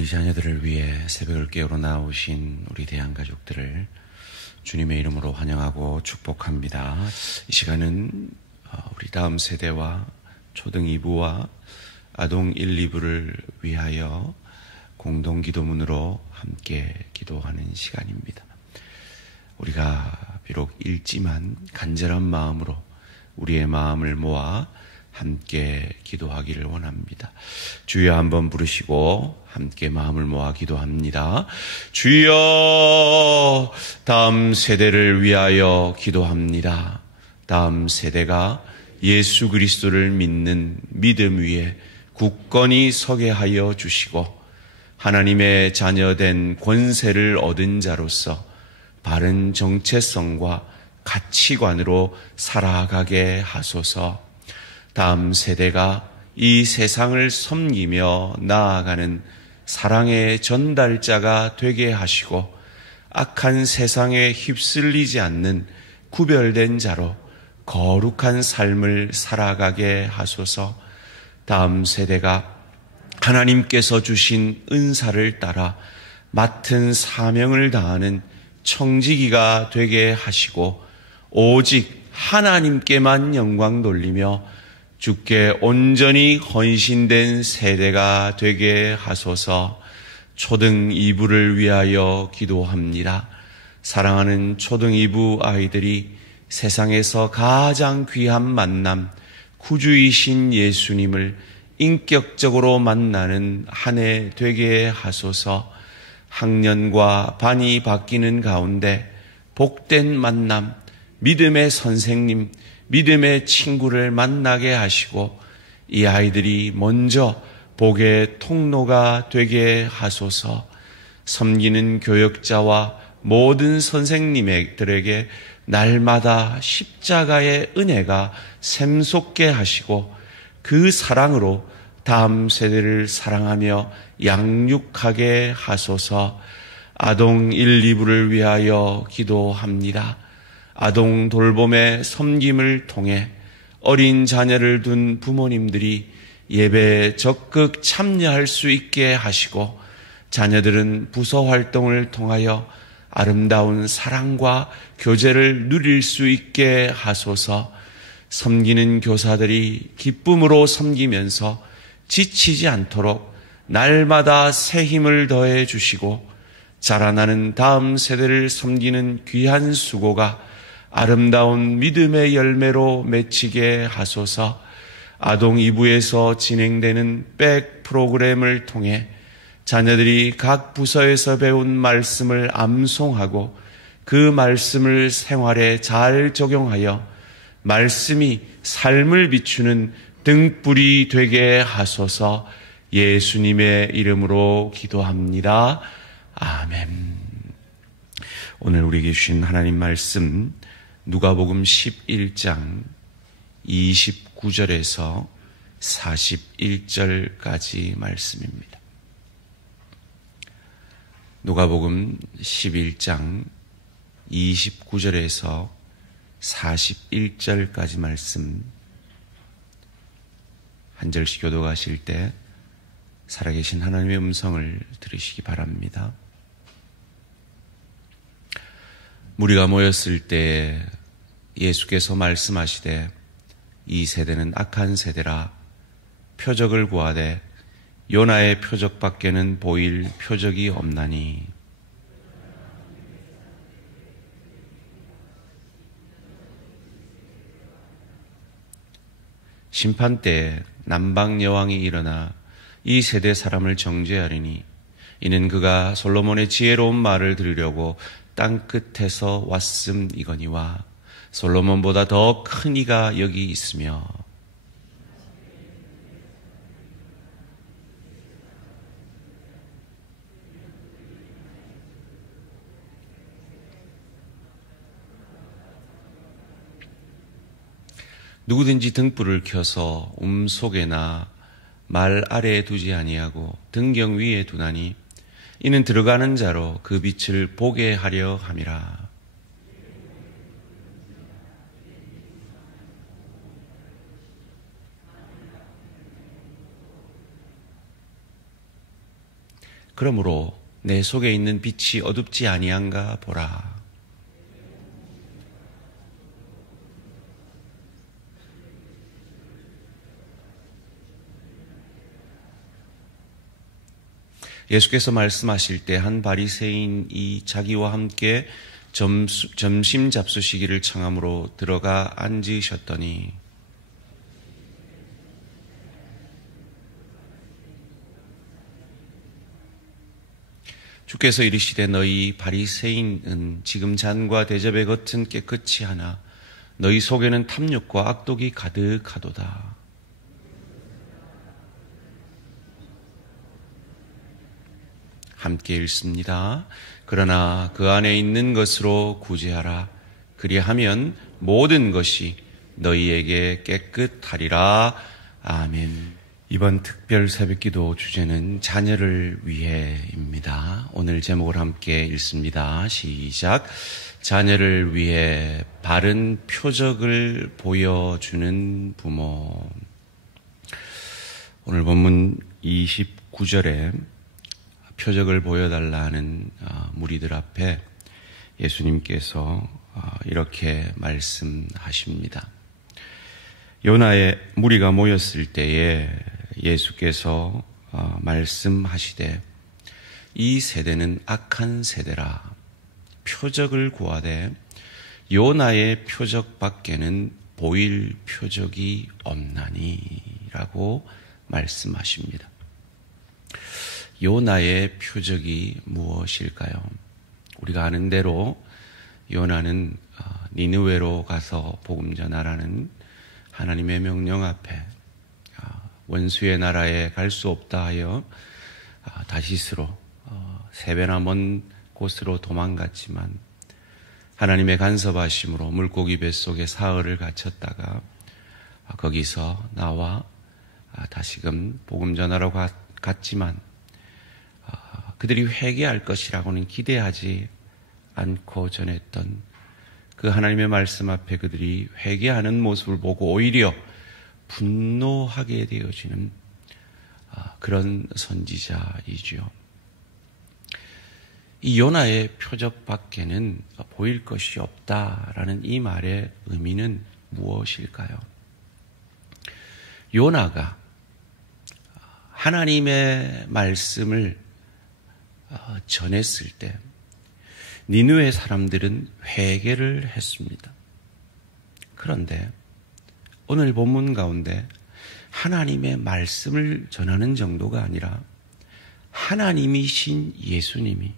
우리 자녀들을 위해 새벽을 깨우러 나오신 우리 대한가족들을 주님의 이름으로 환영하고 축복합니다. 이 시간은 우리 다음 세대와 초등 2부와 아동 1, 2부를 위하여 공동기도문으로 함께 기도하는 시간입니다. 우리가 비록 읽지만 간절한 마음으로 우리의 마음을 모아 함께 기도하기를 원합니다. 주여 한번 부르시고 함께 마음을 모아 기도합니다. 주여, 다음 세대를 위하여 기도합니다. 다음 세대가 예수 그리스도를 믿는 믿음 위에 굳건히 서게 하여 주시고 하나님의 자녀된 권세를 얻은 자로서 바른 정체성과 가치관으로 살아가게 하소서. 다음 세대가 이 세상을 섬기며 나아가는 사랑의 전달자가 되게 하시고 악한 세상에 휩쓸리지 않는 구별된 자로 거룩한 삶을 살아가게 하소서. 다음 세대가 하나님께서 주신 은사를 따라 맡은 사명을 다하는 청지기가 되게 하시고 오직 하나님께만 영광 돌리며 주께 온전히 헌신된 세대가 되게 하소서. 초등 2부를 위하여 기도합니다. 사랑하는 초등 2부 아이들이 세상에서 가장 귀한 만남, 구주이신 예수님을 인격적으로 만나는 한 해 되게 하소서. 학년과 반이 바뀌는 가운데 복된 만남, 믿음의 선생님, 믿음의 친구를 만나게 하시고 이 아이들이 먼저 복의 통로가 되게 하소서. 섬기는 교역자와 모든 선생님들에게 날마다 십자가의 은혜가 샘솟게 하시고 그 사랑으로 다음 세대를 사랑하며 양육하게 하소서. 아동 1, 2부를 위하여 기도합니다. 아동 돌봄의 섬김을 통해 어린 자녀를 둔 부모님들이 예배에 적극 참여할 수 있게 하시고 자녀들은 부서 활동을 통하여 아름다운 사랑과 교제를 누릴 수 있게 하소서. 섬기는 교사들이 기쁨으로 섬기면서 지치지 않도록 날마다 새 힘을 더해 주시고 자라나는 다음 세대를 섬기는 귀한 수고가 아름다운 믿음의 열매로 맺히게 하소서. 아동 2부에서 진행되는 백 프로그램을 통해 자녀들이 각 부서에서 배운 말씀을 암송하고 그 말씀을 생활에 잘 적용하여 말씀이 삶을 비추는 등불이 되게 하소서. 예수님의 이름으로 기도합니다. 아멘. 오늘 우리에게 주신 하나님 말씀 누가복음 11장 29절에서 41절까지 말씀입니다. 누가복음 11장 29절에서 41절까지 말씀 한 절씩 교독하실 때 살아계신 하나님의 음성을 들으시기 바랍니다. 무리가 모였을 때 예수께서 말씀하시되 이 세대는 악한 세대라 표적을 구하되 요나의 표적밖에는 보일 표적이 없나니 심판 때에 남방 여왕이 일어나 이 세대 사람을 정죄하리니 이는 그가 솔로몬의 지혜로운 말을 들으려고 땅 끝에서 왔음이거니와 솔로몬보다 더 큰 이가 여기 있으며 누구든지 등불을 켜서 속에나 말 아래에 두지 아니하고 등경 위에 두나니 이는 들어가는 자로 그 빛을 보게 하려 함이라. 그러므로 내 속에 있는 빛이 어둡지 아니한가 보라. 예수께서 말씀하실 때 한 바리새인이 자기와 함께 점심 잡수시기를 청함으로 들어가 앉으셨더니 주께서 이르시되 너희 바리새인은 지금 잔과 대접의 겉은 깨끗이 하나 너희 속에는 탐욕과 악독이 가득하도다. 함께 읽습니다. 그러나 그 안에 있는 것으로 구제하라. 그리하면 모든 것이 너희에게 깨끗하리라. 아멘. 이번 특별 새벽기도 주제는 자녀를 위해입니다. 오늘 제목을 함께 읽습니다. 시작. 자녀를 위해 바른 표적을 보여주는 부모. 오늘 본문 29절에 표적을 보여달라는 무리들 앞에 예수님께서 이렇게 말씀하십니다. 요나의 무리가 모였을 때에 예수께서 말씀하시되 이 세대는 악한 세대라. 표적을 구하되 요나의 표적 밖에는 보일 표적이 없나니 라고 말씀하십니다. 요나의 표적이 무엇일까요? 우리가 아는 대로 요나는 니느웨로 가서 복음 전하라는 하나님의 명령 앞에 원수의 나라에 갈 수 없다 하여 다시스로 3배나 먼 곳으로 도망갔지만 하나님의 간섭하심으로 물고기 뱃속에 사흘을 갇혔다가 거기서 나와 다시금 복음 전하러 갔지만 그들이 회개할 것이라고는 기대하지 않고 전했던 그 하나님의 말씀 앞에 그들이 회개하는 모습을 보고 오히려 분노하게 되어지는 그런 선지자이지요. 이 요나의 표적 밖에는 보일 것이 없다라는 이 말의 의미는 무엇일까요? 요나가 하나님의 말씀을 전했을 때 니느웨 사람들은 회개를 했습니다. 그런데 오늘 본문 가운데 하나님의 말씀을 전하는 정도가 아니라 하나님이신 예수님이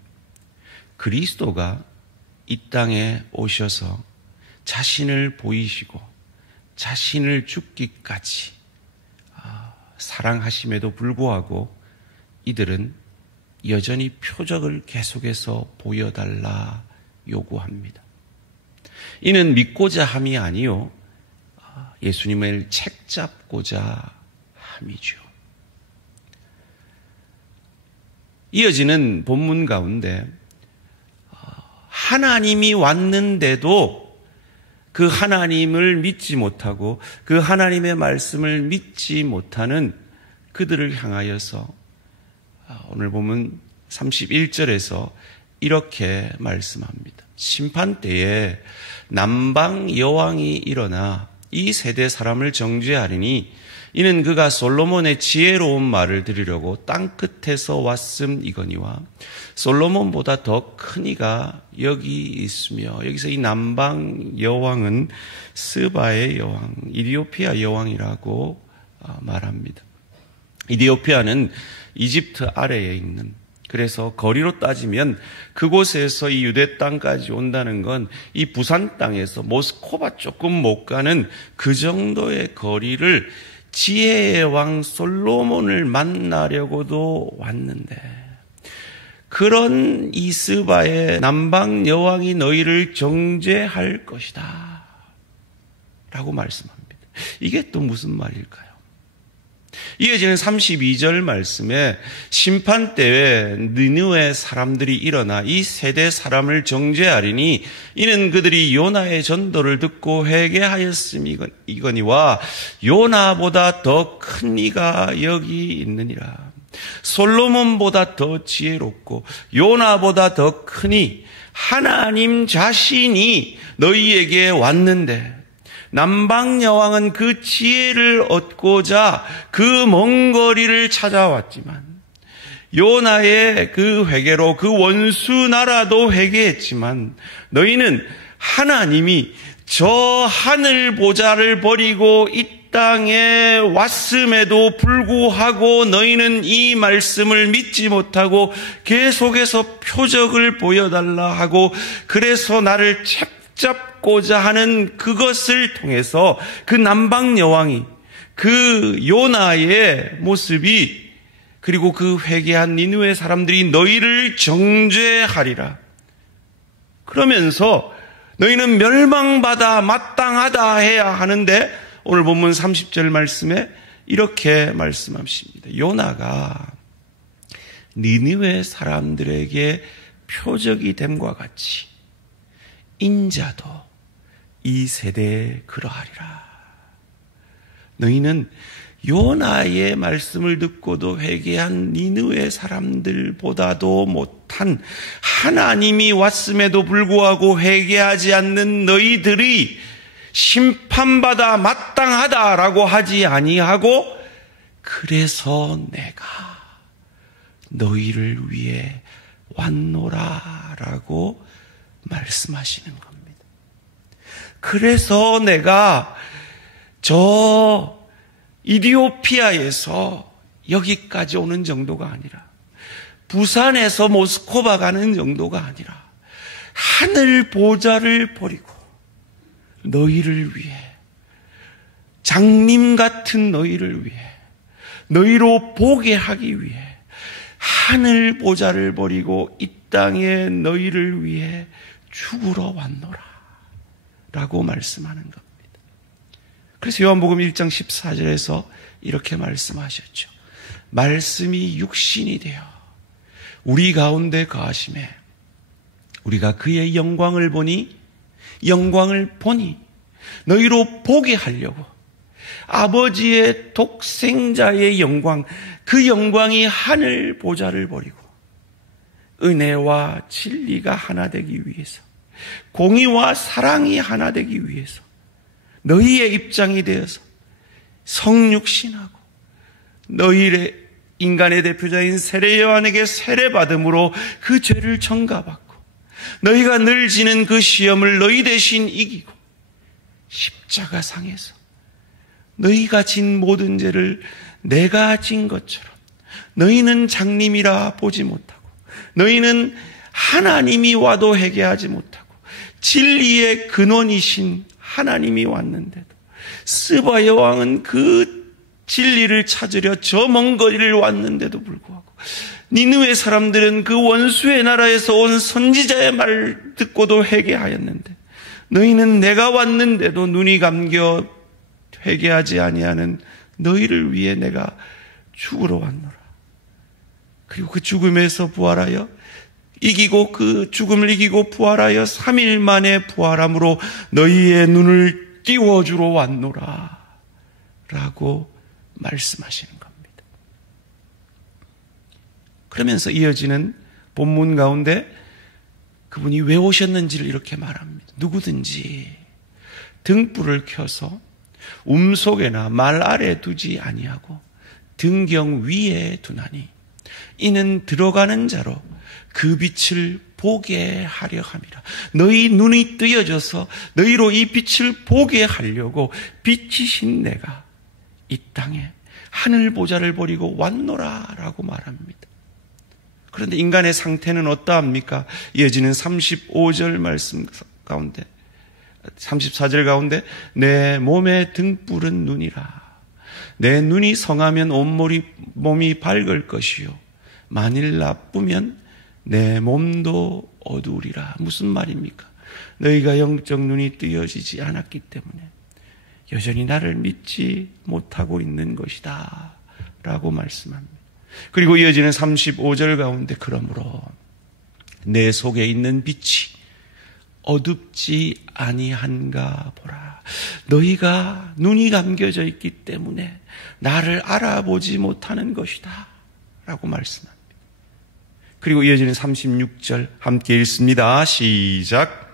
그리스도가 이 땅에 오셔서 자신을 보이시고 자신을 죽기까지 사랑하심에도 불구하고 이들은 여전히 표적을 계속해서 보여달라 요구합니다. 이는 믿고자 함이 아니요 예수님을 책잡고자 함이죠. 이어지는 본문 가운데 하나님이 왔는데도 그 하나님을 믿지 못하고 그 하나님의 말씀을 믿지 못하는 그들을 향하여서 오늘 보면 31절에서 이렇게 말씀합니다. 심판 때에 남방 여왕이 일어나 이 세대 사람을 정죄하리니 이는 그가 솔로몬의 지혜로운 말을 들으려고 땅 끝에서 왔음이거니와 솔로몬보다 더 큰 이가 여기 있으며, 여기서 이 남방 여왕은 스바의 여왕, 이디오피아 여왕이라고 말합니다. 이디오피아는 이집트 아래에 있는, 그래서 거리로 따지면 그곳에서 이 유대 땅까지 온다는 건 이 부산 땅에서 모스코바 조금 못 가는 그 정도의 거리를 지혜의 왕 솔로몬을 만나려고도 왔는데, 그런 이 스바의 남방 여왕이 너희를 정죄할 것이다 라고 말씀합니다. 이게 또 무슨 말일까요? 이어지는 32절 말씀에 심판 때에 니느웨 사람들이 일어나 이 세대 사람을 정죄하리니 이는 그들이 요나의 전도를 듣고 회개하였음이거니와 요나보다 더 큰 이가 여기 있느니라. 솔로몬보다 더 지혜롭고 요나보다 더 크니 하나님 자신이 너희에게 왔는데, 남방 여왕은 그 지혜를 얻고자 그 먼 거리를 찾아왔지만, 요나의 그 회개로 그 원수 나라도 회개했지만, 너희는 하나님이 저 하늘 보좌를 버리고 이 땅에 왔음에도 불구하고 너희는 이 말씀을 믿지 못하고 계속해서 표적을 보여달라 하고, 그래서 나를 잡고자 하는 그것을 통해서 그 남방 여왕이, 그 요나의 모습이, 그리고 그 회개한 니느웨 사람들이 너희를 정죄하리라. 그러면서 너희는 멸망받아 마땅하다 해야 하는데, 오늘 본문 30절 말씀에 이렇게 말씀하십니다. 요나가 니느웨 사람들에게 표적이 됨과 같이 인자도 이 세대에 그러하리라. 너희는 요나의 말씀을 듣고도 회개한 니느웨 사람들보다도 못한, 하나님이 왔음에도 불구하고 회개하지 않는 너희들이 심판받아 마땅하다라고 하지 아니하고, 그래서 내가 너희를 위해 왔노라라고 말씀하시는 겁니다. 그래서 내가 저 이디오피아에서 여기까지 오는 정도가 아니라, 부산에서 모스코바 가는 정도가 아니라, 하늘 보좌를 버리고 너희를 위해, 장님 같은 너희를 위해, 너희로 보게 하기 위해 하늘 보좌를 버리고 이 땅에 너희를 위해 죽으러 왔노라 라고 말씀하는 겁니다. 그래서 요한복음 1장 14절에서 이렇게 말씀하셨죠. 말씀이 육신이 되어 우리 가운데 거하심에 우리가 그의 영광을 보니 너희로 보게 하려고 아버지의 독생자의 영광, 그 영광이 하늘 보좌를 버리고 은혜와 진리가 하나 되기 위해서, 공의와 사랑이 하나 되기 위해서 너희의 입장이 되어서 성육신하고 너희의 인간의 대표자인 세례 요한에게 세례받음으로 그 죄를 전가받고 너희가 늘 지는 그 시험을 너희 대신 이기고 십자가상에서 너희가 진 모든 죄를 내가 진 것처럼 너희는 장님이라 보지 못하고 너희는 하나님이 와도 회개하지 못하고 진리의 근원이신 하나님이 왔는데도 스바 여왕은 그 진리를 찾으려 저 먼 거리를 왔는데도 불구하고 니느웨 사람들은 그 원수의 나라에서 온 선지자의 말 듣고도 회개하였는데 너희는 내가 왔는데도 눈이 감겨 회개하지 아니하는 너희를 위해 내가 죽으러 왔노라. 그리고 그 죽음에서 부활하여 이기고 그 죽음을 이기고 부활하여 3일 만에 부활함으로 너희의 눈을 띄워주러 왔노라 라고 말씀하시는 겁니다. 그러면서 이어지는 본문 가운데 그분이 왜 오셨는지를 이렇게 말합니다. 누구든지 등불을 켜서 움속에나 말 아래 두지 아니하고 등경 위에 두나니 이는 들어가는 자로 그 빛을 보게 하려 함이라. 너희 눈이 뜨여져서 너희로 이 빛을 보게 하려고 빛이신 내가 이 땅에 하늘 보좌를 버리고 왔노라 라고 말합니다. 그런데 인간의 상태는 어떠합니까? 이어지는 35절 말씀 가운데 34절 가운데 내 몸의 등불은 눈이라. 내 눈이 성하면 온몸이 밝을 것이요 만일 나쁘면 내 몸도 어두우리라. 무슨 말입니까? 너희가 영적 눈이 뜨여지지 않았기 때문에 여전히 나를 믿지 못하고 있는 것이다 라고 말씀합니다. 그리고 이어지는 35절 가운데 그러므로 내 속에 있는 빛이 어둡지 아니한가 보라. 너희가 눈이 감겨져 있기 때문에 나를 알아보지 못하는 것이다 라고 말씀합니다. 그리고 이어지는 36절 함께 읽습니다. 시작.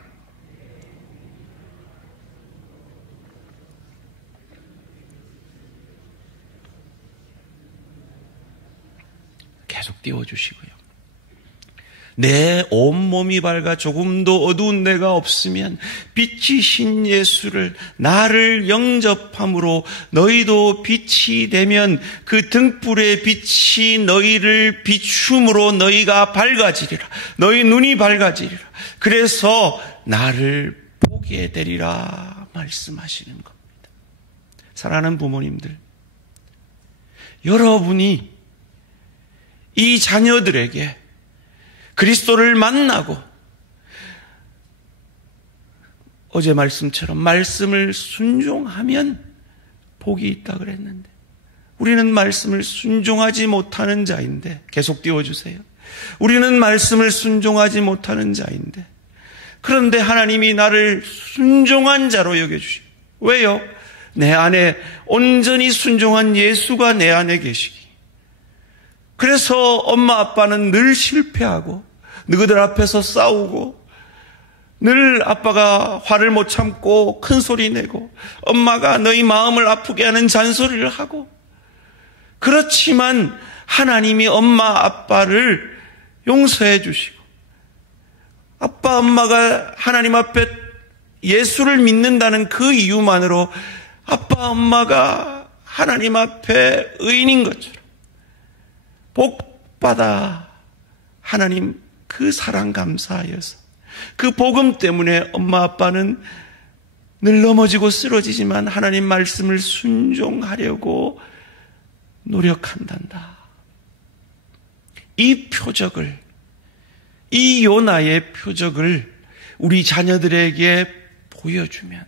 계속 띄워주시고요. 내 온몸이 밝아 조금도 어두운 데가 없으면 빛이신 예수를 나를 영접함으로 너희도 빛이 되면 그 등불의 빛이 너희를 비춤으로 너희가 밝아지리라. 너희 눈이 밝아지리라. 그래서 나를 보게 되리라 말씀하시는 겁니다. 사랑하는 부모님들, 여러분이 이 자녀들에게 그리스도를 만나고 어제 말씀처럼 말씀을 순종하면 복이 있다 그랬는데 우리는 말씀을 순종하지 못하는 자인데 계속 띄워주세요. 우리는 말씀을 순종하지 못하는 자인데 그런데 하나님이 나를 순종한 자로 여겨주시고 왜요? 내 안에 온전히 순종한 예수가 내 안에 계시기. 그래서 엄마 아빠는 늘 실패하고 너희들 앞에서 싸우고 늘 아빠가 화를 못 참고 큰 소리 내고 엄마가 너희 마음을 아프게 하는 잔소리를 하고 그렇지만 하나님이 엄마 아빠를 용서해 주시고 아빠 엄마가 하나님 앞에 예수를 믿는다는 그 이유만으로 아빠 엄마가 하나님 앞에 의인인 것처럼 복받아 하나님 그 사랑 감사하여서 그 복음 때문에 엄마 아빠는 늘 넘어지고 쓰러지지만 하나님 말씀을 순종하려고 노력한단다. 이 표적을, 이 요나의 표적을 우리 자녀들에게 보여주면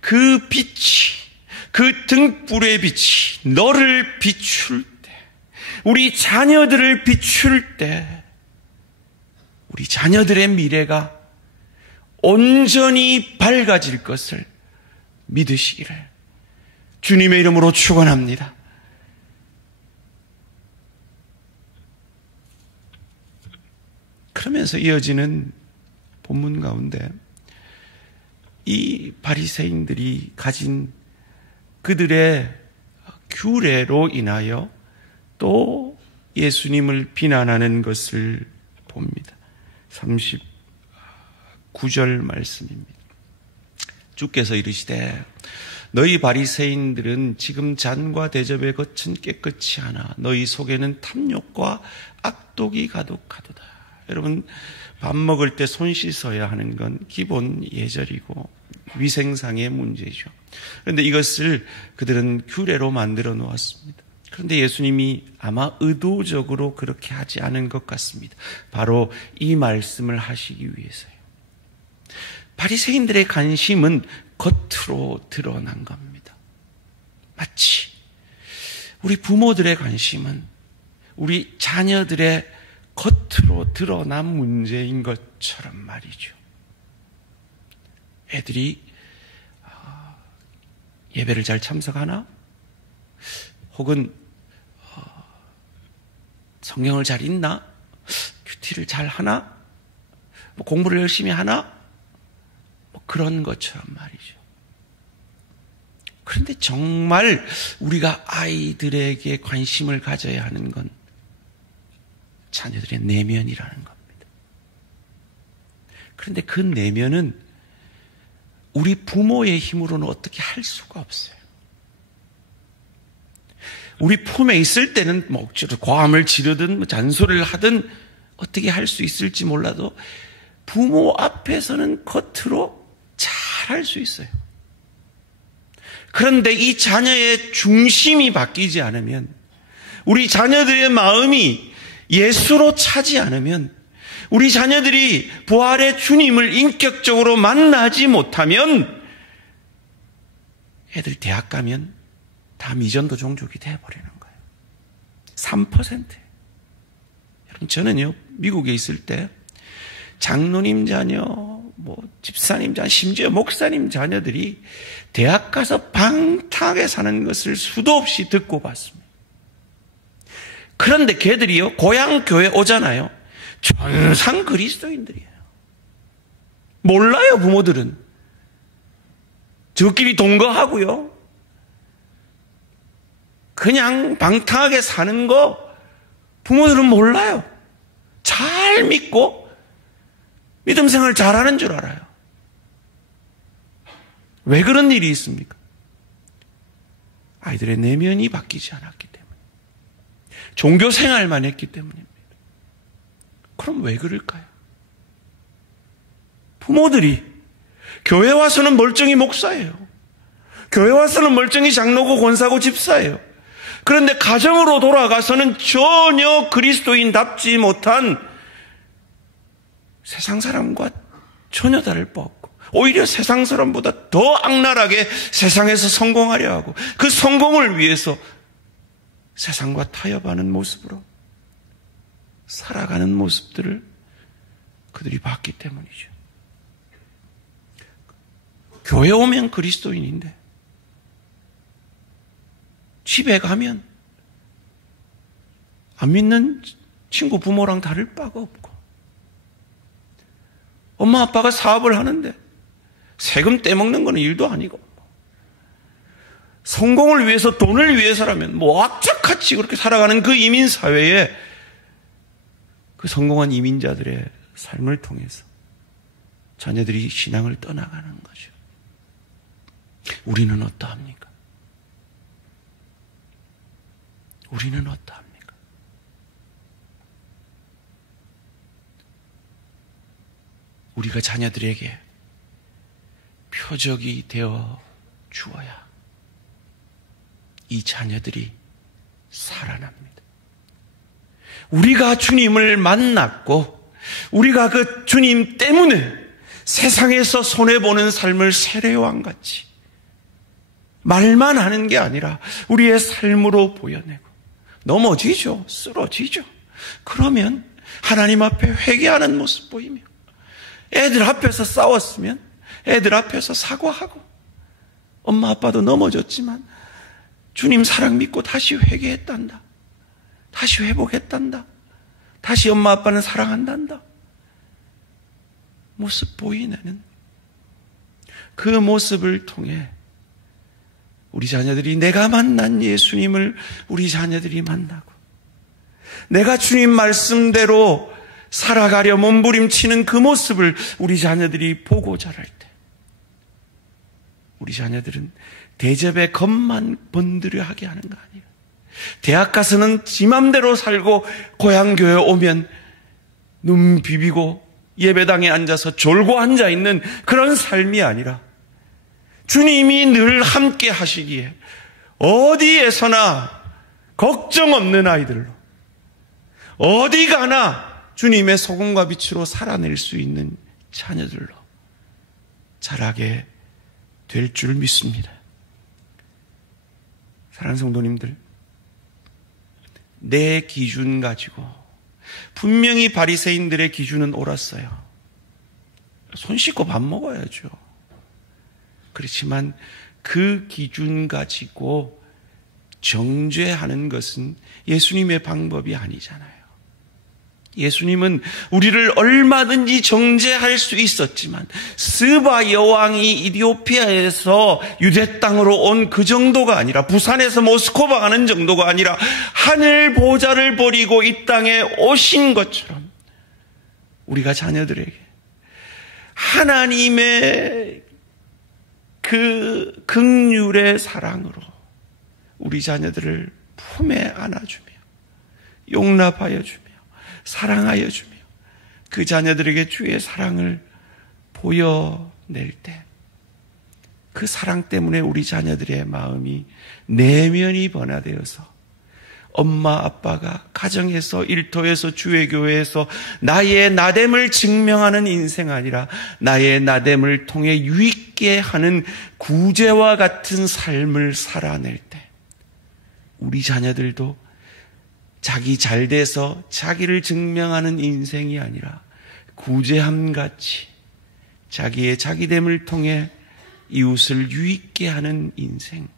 그 빛이, 그 등불의 빛이 너를 비출 때, 우리 자녀들을 비출 때 우리 자녀들의 미래가 온전히 밝아질 것을 믿으시기를 주님의 이름으로 축원합니다. 그러면서 이어지는 본문 가운데 이 바리새인들이 가진 그들의 규례로 인하여 또 예수님을 비난하는 것을 봅니다. 39절 말씀입니다. 주께서 이르시되 너희 바리새인들은 지금 잔과 대접의 겉은 깨끗이 하나 너희 속에는 탐욕과 악독이 가득하도다. 여러분 밥 먹을 때 손 씻어야 하는 건 기본 예절이고 위생상의 문제죠. 그런데 이것을 그들은 규례로 만들어 놓았습니다. 그런데 예수님이 아마 의도적으로 그렇게 하지 않은 것 같습니다. 바로 이 말씀을 하시기 위해서요. 바리새인들의 관심은 겉으로 드러난 겁니다. 마치 우리 부모들의 관심은 우리 자녀들의 겉으로 드러난 문제인 것처럼 말이죠. 애들이 예배를 잘 참석하나? 혹은 성경을 잘 읽나? 큐티를 잘 하나? 공부를 열심히 하나? 그런 것처럼 말이죠. 그런데 정말 우리가 아이들에게 관심을 가져야 하는 건 자녀들의 내면이라는 겁니다. 그런데 그 내면은 우리 부모의 힘으로는 어떻게 할 수가 없어요. 우리 품에 있을 때는 억지로 고함을 지르든 잔소리를 하든 어떻게 할 수 있을지 몰라도 부모 앞에서는 겉으로 잘 할 수 있어요. 그런데 이 자녀의 중심이 바뀌지 않으면, 우리 자녀들의 마음이 예수로 차지 않으면, 우리 자녀들이 부활의 주님을 인격적으로 만나지 못하면 애들 대학 가면 다 미전도 종족이 되어버리는 거예요. 3%. 여러분, 저는요 미국에 있을 때 장로님 자녀, 집사님 자녀, 심지어 목사님 자녀들이 대학 가서 방탕하게 사는 것을 수도 없이 듣고 봤습니다. 그런데 걔들이요, 고향 교회 오잖아요. 전상 그리스도인들이에요. 몰라요, 부모들은. 저끼리 동거하고요. 그냥 방탕하게 사는 거 부모들은 몰라요. 잘 믿고 믿음 생활 잘하는 줄 알아요. 왜 그런 일이 있습니까? 아이들의 내면이 바뀌지 않았기 때문에. 종교 생활만 했기 때문입니다. 그럼 왜 그럴까요? 부모들이 교회 와서는 멀쩡히 목사예요. 교회 와서는 멀쩡히 장로고 권사고 집사예요. 그런데 가정으로 돌아가서는 전혀 그리스도인답지 못한 세상 사람과 전혀 다를 바 없고, 오히려 세상 사람보다 더 악랄하게 세상에서 성공하려 하고, 그 성공을 위해서 세상과 타협하는 모습으로 살아가는 모습들을 그들이 봤기 때문이죠. 교회 오면 그리스도인인데 집에 가면 안 믿는 친구 부모랑 다를 바가 없고, 엄마 아빠가 사업을 하는데 세금 떼먹는 거는 일도 아니고, 성공을 위해서 돈을 위해서라면 뭐 악착같이 그렇게 살아가는 그 이민사회에 그 성공한 이민자들의 삶을 통해서 자녀들이 신앙을 떠나가는 거죠. 우리는 어떠합니까? 우리는 어떠합니까? 우리가 자녀들에게 표적이 되어 주어야 이 자녀들이 살아납니다. 우리가 주님을 만났고 우리가 그 주님 때문에 세상에서 손해보는 삶을 세례요한같이 말만 하는 게 아니라 우리의 삶으로 보여내고 넘어지죠. 쓰러지죠. 그러면 하나님 앞에 회개하는 모습 보이며, 애들 앞에서 싸웠으면 애들 앞에서 사과하고, 엄마 아빠도 넘어졌지만 주님 사랑 믿고 다시 회개했단다, 다시 회복했단다, 다시 엄마 아빠는 사랑한단다 모습 보이는 그 모습을 통해 우리 자녀들이 내가 만난 예수님을 우리 자녀들이 만나고, 내가 주님 말씀대로 살아가려 몸부림치는 그 모습을 우리 자녀들이 보고 자랄 때, 우리 자녀들은 대접에 겁만 번들여 하게 하는 거 아니에요. 대학 가서는 지 맘대로 살고 고향 교회 오면 눈 비비고 예배당에 앉아서 졸고 앉아있는 그런 삶이 아니라 주님이 늘 함께 하시기에 어디에서나 걱정 없는 아이들로, 어디 가나 주님의 소금과 빛으로 살아낼 수 있는 자녀들로 자라게 될 줄 믿습니다. 사랑하는 성도님들, 내 기준 가지고 분명히 바리새인들의 기준은 옳았어요. 손 씻고 밥 먹어야죠. 그렇지만 그 기준 가지고 정죄하는 것은 예수님의 방법이 아니잖아요. 예수님은 우리를 얼마든지 정죄할 수 있었지만 스바 여왕이 이디오피아에서 유대 땅으로 온 그 정도가 아니라, 부산에서 모스크바 가는 정도가 아니라 하늘 보좌를 버리고 이 땅에 오신 것처럼 우리가 자녀들에게 하나님의 그 긍휼의 사랑으로 우리 자녀들을 품에 안아주며 용납하여 주며 사랑하여 주며 그 자녀들에게 주의 사랑을 보여낼 때, 그 사랑 때문에 우리 자녀들의 마음이 내면이 변화되어서 엄마 아빠가 가정에서, 일터에서, 주의 교회에서 나의 나됨을 증명하는 인생 아니라 나의 나됨을 통해 유익게 하는 구제와 같은 삶을 살아낼 때, 우리 자녀들도 자기 잘 돼서 자기를 증명하는 인생이 아니라 구제함같이 자기의 자기됨을 통해 이웃을 유익게 하는 인생,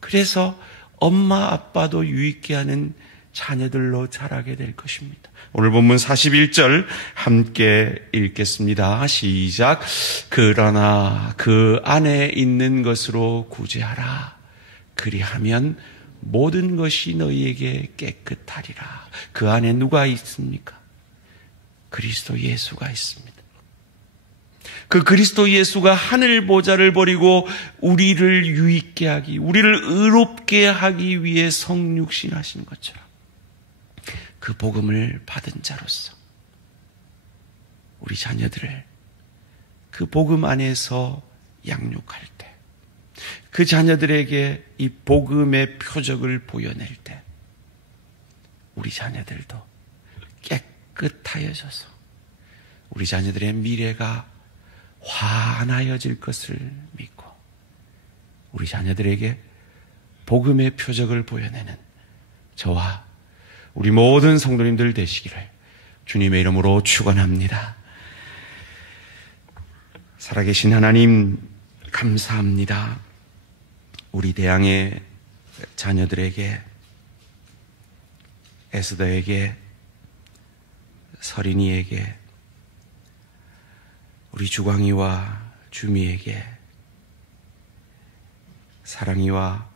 그래서 엄마 아빠도 유익게 하는 자녀들로 자라게 될 것입니다. 오늘 본문 41절 함께 읽겠습니다. 시작. 그러나 그 안에 있는 것으로 구제하라. 그리하면 모든 것이 너희에게 깨끗하리라. 그 안에 누가 있습니까? 그리스도 예수가 있습니다. 그 그리스도 예수가 하늘 보좌를 버리고 우리를 유익게 하기, 우리를 의롭게 하기 위해 성육신하신 것처럼 그 복음을 받은 자로서 우리 자녀들을 그 복음 안에서 양육할 때, 그 자녀들에게 이 복음의 표적을 보여낼 때 우리 자녀들도 깨끗하여져서 우리 자녀들의 미래가 환하여질 것을 믿고 우리 자녀들에게 복음의 표적을 보여내는 저와 우리 모든 성도님들 되시기를 주님의 이름으로 축원합니다. 살아계신 하나님 감사합니다. 우리 대양의 자녀들에게, 에스더에게, 서린이에게, 우리 주광이와 주미에게, 사랑이와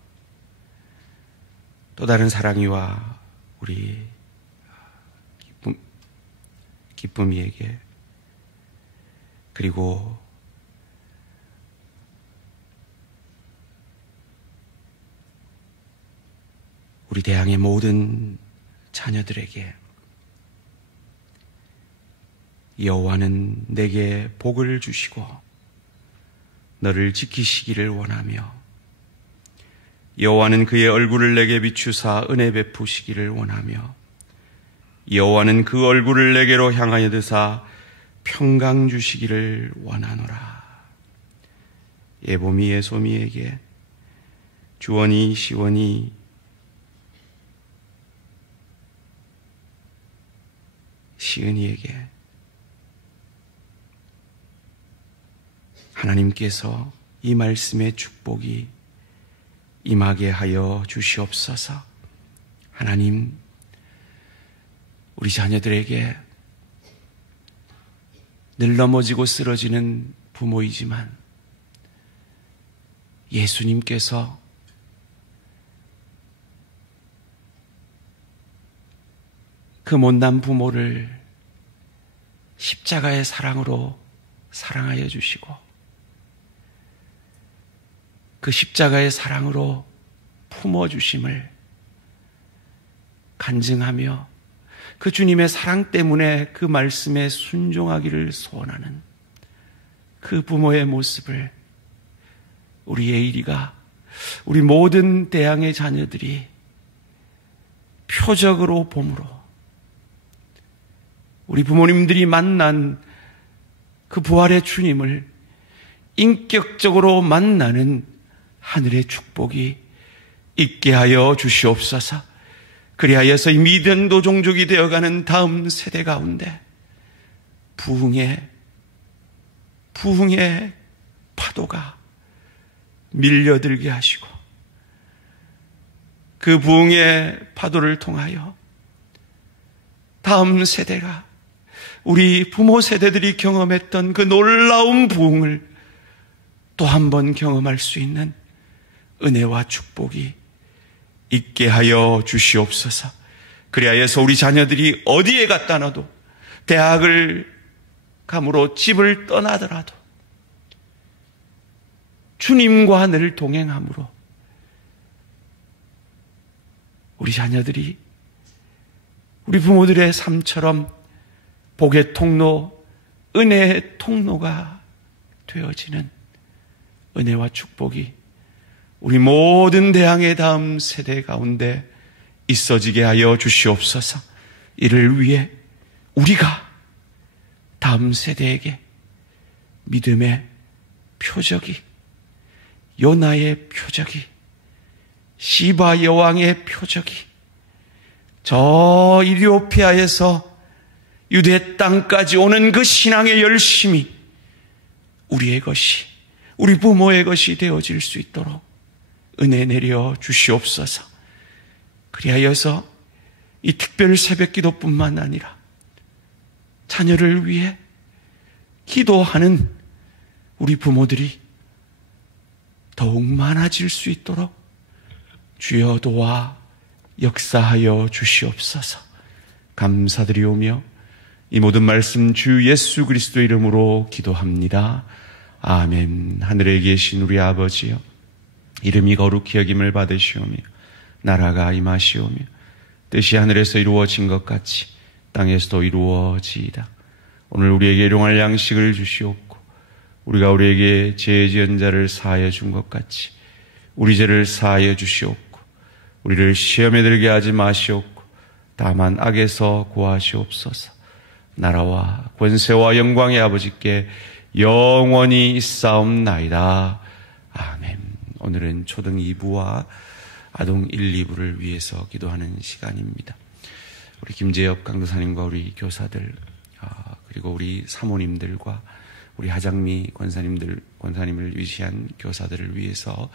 또 다른 사랑이와 우리 기쁨이에게, 그리고 우리 대양의 모든 자녀들에게 여호와는 내게 복을 주시고 너를 지키시기를 원하며 여호와는 그의 얼굴을 내게 비추사 은혜 베푸시기를 원하며 여호와는 그 얼굴을 내게로 향하여 드사 평강 주시기를 원하노라. 예봄이 예소미에게, 주원이 시원이 시은이에게 하나님께서 이 말씀의 축복이 임하게 하여 주시옵소서. 하나님, 우리 자녀들에게 늘 넘어지고 쓰러지는 부모이지만 예수님께서 그 못난 부모를 십자가의 사랑으로 사랑하여 주시고 그 십자가의 사랑으로 품어주심을 간증하며 그 주님의 사랑 때문에 그 말씀에 순종하기를 소원하는 그 부모의 모습을 우리 에이리가, 우리 모든 대양의 자녀들이 표적으로 봄으로 우리 부모님들이 만난 그 부활의 주님을 인격적으로 만나는 하늘의 축복이 있게 하여 주시옵소서. 그리하여서 이 미전도 종족이 되어가는 다음 세대 가운데 부흥의 파도가 밀려들게 하시고 그 부흥의 파도를 통하여 다음 세대가 우리 부모 세대들이 경험했던 그 놀라운 부흥을 또 한 번 경험할 수 있는 은혜와 축복이 있게 하여 주시옵소서. 그리하여서 우리 자녀들이 어디에 갖다 놔도, 대학을 감으로 집을 떠나더라도 주님과 늘 동행함으로 우리 자녀들이 우리 부모들의 삶처럼 복의 통로, 은혜의 통로가 되어지는 은혜와 축복이 우리 모든 대양의 다음 세대 가운데 있어지게 하여 주시옵소서. 이를 위해 우리가 다음 세대에게 믿음의 표적이, 요나의 표적이, 시바 여왕의 표적이, 저 이디오피아에서 유대 땅까지 오는 그 신앙의 열심이 우리의 것이, 우리 부모의 것이 되어질 수 있도록 은혜 내려 주시옵소서. 그리하여서 이 특별 새벽 기도뿐만 아니라 자녀를 위해 기도하는 우리 부모들이 더욱 많아질 수 있도록 주여 도와 역사하여 주시옵소서. 감사드리오며 이 모든 말씀 주 예수 그리스도 이름으로 기도합니다. 아멘. 하늘에 계신 우리 아버지여, 이름이 거룩히 여김을 받으시오며 나라가 임하시오며 뜻이 하늘에서 이루어진 것 같이 땅에서도 이루어지이다. 오늘 우리에게 일용할 양식을 주시옵고 우리가 우리에게 죄 지은 자를 사하여 준 것 같이 우리 죄를 사하여 주시옵고 우리를 시험에 들게 하지 마시옵고 다만 악에서 구하시옵소서. 나라와 권세와 영광의 아버지께 영원히 있사옵나이다. 아멘. 오늘은 초등 2부와 아동 1, 2부를 위해서 기도하는 시간입니다. 우리 김재엽 강도사님과 우리 교사들, 그리고 우리 사모님들과 우리 하장미 권사님을 위시한 교사들을 위해서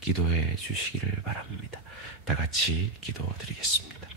기도해 주시기를 바랍니다. 다 같이 기도드리겠습니다.